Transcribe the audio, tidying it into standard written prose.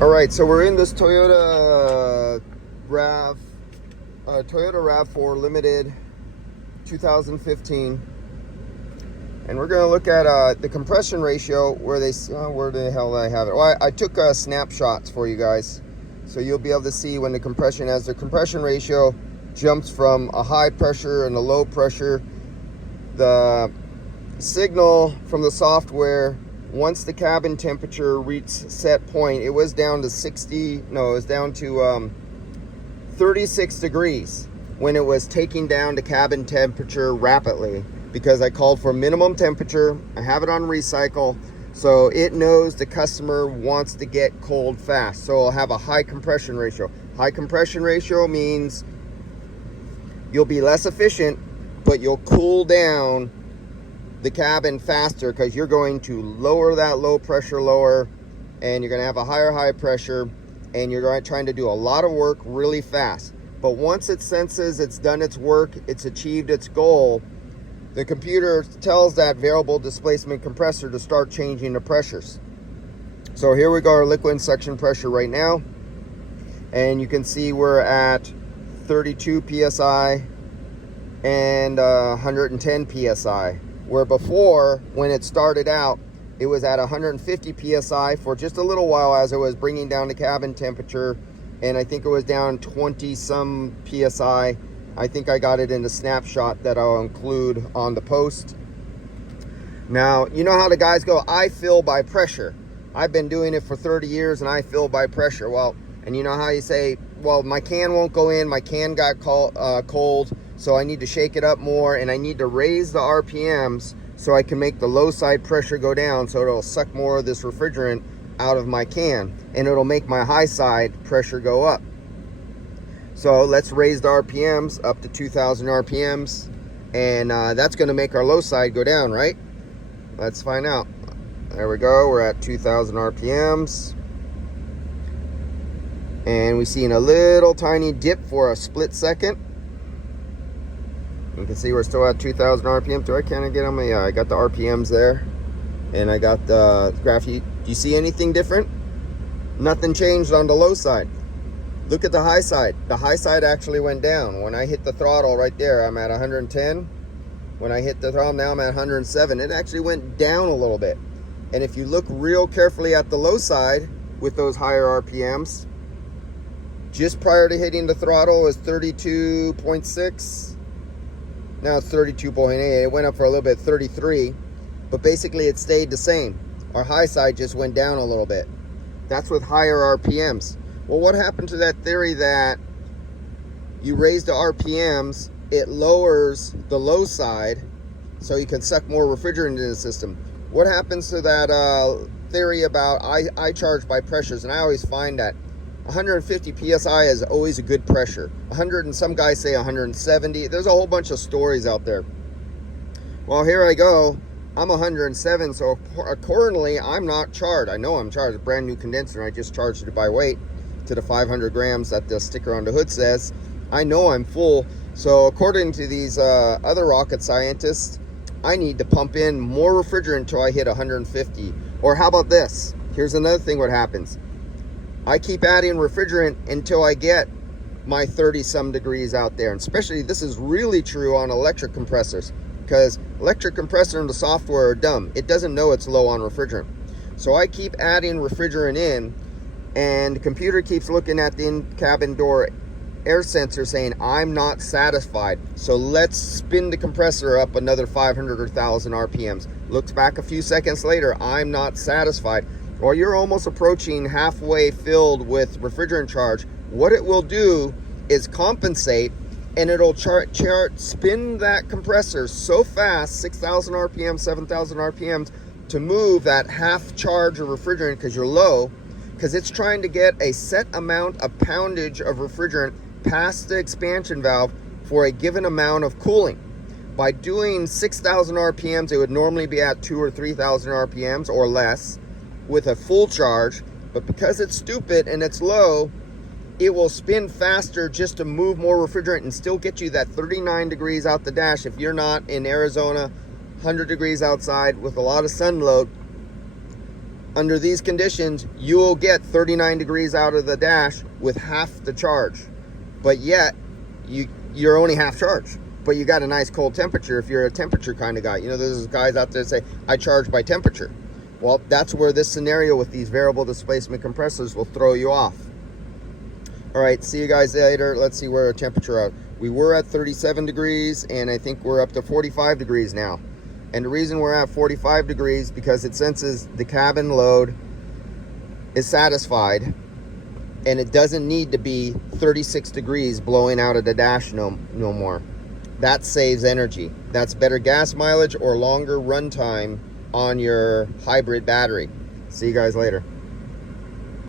All right, so we're in this Toyota RAV4 Limited 2015, and we're going to look at the compression ratio. Where the hell did I have it? Well, I took snapshots for you guys, so you'll be able to see when the compression ratio jumps from a high pressure and a low pressure. The signal from the software, once the cabin temperature reached set point, it was down to 36 degrees when it was taking down the cabin temperature rapidly, because I called for minimum temperature. I have it on recycle, so it knows the customer wants to get cold fast, so I'll have a high compression ratio. High compression ratio means you'll be less efficient, but you'll cool down the cabin faster, because you're going to lower that low pressure lower, and you're going to have a high pressure, and you're trying to do a lot of work really fast. But once it senses it's done its work, it's achieved its goal, the computer tells that variable displacement compressor to start changing the pressures. So here we go, our liquid suction pressure right now, and you can see we're at 32 psi and 110 psi. Where before, when it started out, it was at 150 psi for just a little while as it was bringing down the cabin temperature, and I think it was down 20 some psi. I think I got it in the snapshot that I'll include on the post. Now, you know how the guys go, I fill by pressure. I've been doing it for 30 years and I fill by pressure. Well, and you know how you say, well, my can won't go in, my can got cold, so I need to shake it up more, and I need to raise the RPMs so I can make the low side pressure go down, so it'll suck more of this refrigerant out of my can, and it'll make my high side pressure go up. So let's raise the RPMs up to 2,000 RPMs, and that's going to make our low side go down, right? Let's find out. There we go, we're at 2,000 RPMs. And we see a little tiny dip for a split second. You can see we're still at 2,000 RPM. Do I kind of get on my, I got the RPMs there. And I got the graph. Do you see anything different? Nothing changed on the low side. Look at the high side. The high side actually went down. When I hit the throttle right there, I'm at 110. When I hit the throttle now, I'm at 107. It actually went down a little bit. And if you look real carefully at the low side with those higher RPMs, just prior to hitting the throttle is 32.6. Now it's 32.8. It went up for a little bit, 33. But basically it stayed the same. Our high side just went down a little bit. That's with higher RPMs. Well, what happened to that theory that you raise the RPMs, it lowers the low side so you can suck more refrigerant into the system? What happens to that theory about I charge by pressures? And I always find that 150 psi is always a good pressure. 100, and some guys say 170. There's a whole bunch of stories out there. Well, here I go. I'm 107, so accordingly, I'm not charged. I know I'm charged. A brand new condenser, and I just charged it by weight to the 500 grams that the sticker on the hood says. I know I'm full. So according to these other rocket scientists, I need to pump in more refrigerant until I hit 150. Or how about this? Here's another thing what happens. I keep adding refrigerant until I get my 30 some degrees out there. And especially this is really true on electric compressors, because electric compressor and the software are dumb. It doesn't know it's low on refrigerant. So I keep adding refrigerant in, and the computer keeps looking at the in-cabin door air sensor saying, I'm not satisfied. So let's spin the compressor up another 500 or 1,000 RPMs. Looks back a few seconds later, I'm not satisfied. Or you're almost approaching halfway filled with refrigerant charge. What it will do is compensate, and it'll spin that compressor so fast, 6,000 RPM, 7,000 RPMs, to move that half charge of refrigerant, because you're low, because it's trying to get a set amount of poundage of refrigerant past the expansion valve for a given amount of cooling. By doing 6,000 RPMs, it would normally be at 2,000 or 3,000 RPMs or less with a full charge, but because it's stupid and it's low, it will spin faster just to move more refrigerant and still get you that 39 degrees out the dash. If you're not in Arizona, 100 degrees outside with a lot of sun load, under these conditions, you will get 39 degrees out of the dash with half the charge. But yet, you're only half charged. But you got a nice cold temperature if you're a temperature kind of guy. You know, there's guys out there that say, I charge by temperature. Well, that's where this scenario with these variable displacement compressors will throw you off. All right, see you guys later. Let's see where our temperature at. We were at 37 degrees, and I think we're up to 45 degrees now. And the reason we're at 45 degrees because it senses the cabin load is satisfied, and it doesn't need to be 36 degrees blowing out of the dash no more. That saves energy. That's better gas mileage or longer runtime on your hybrid battery. See you guys later.